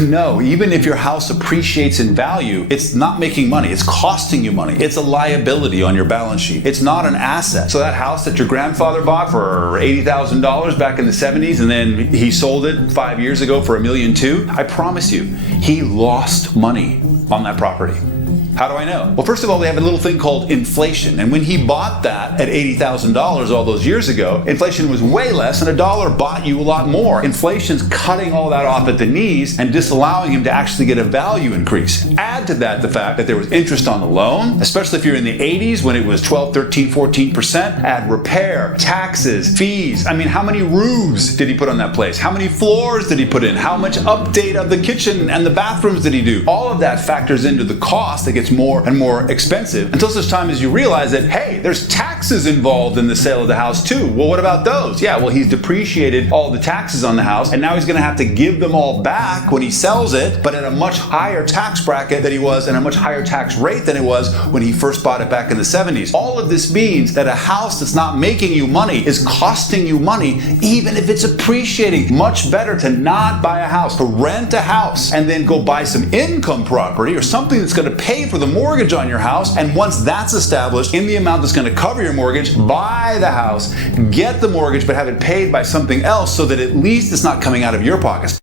No, even if your house appreciates in value, it's not making money. It's costing you money. It's a liability on your balance sheet. It's not an asset. So that house that your grandfather bought for $80,000 back in the 70s and then he sold it 5 years ago for $1.2 million, I promise you, he lost money on that property. How do I know? Well, first of all, they have a little thing called inflation. And when he bought that at $80,000 all those years ago, inflation was way less and a dollar bought you a lot more. Inflation's cutting all that off at the knees and disallowing him to actually get a value increase. Add to that the fact that there was interest on the loan, especially if you're in the 80s when it was 12, 13, 14%. Add repair, taxes, fees. I mean, how many roofs did he put on that place? How many floors did he put in? How much update of the kitchen and the bathrooms did he do? All of that factors into the cost that gets more and more expensive until such time as you realize that, hey, there's taxes involved in the sale of the house too. Well, what about those? Yeah, well, he's depreciated all the taxes on the house and now he's going to have to give them all back when he sells it, but at a much higher tax bracket than he was and a much higher tax rate than it was when he first bought it back in the 70s. All of this means that a house that's not making you money is costing you money even if it's appreciating. Much better to not buy a house, to rent a house and then go buy some income property or something that's going to pay for the mortgage on your house, and once that's established in the amount that's going to cover your mortgage, buy the house, get the mortgage, but have it paid by something else so that at least it's not coming out of your pockets.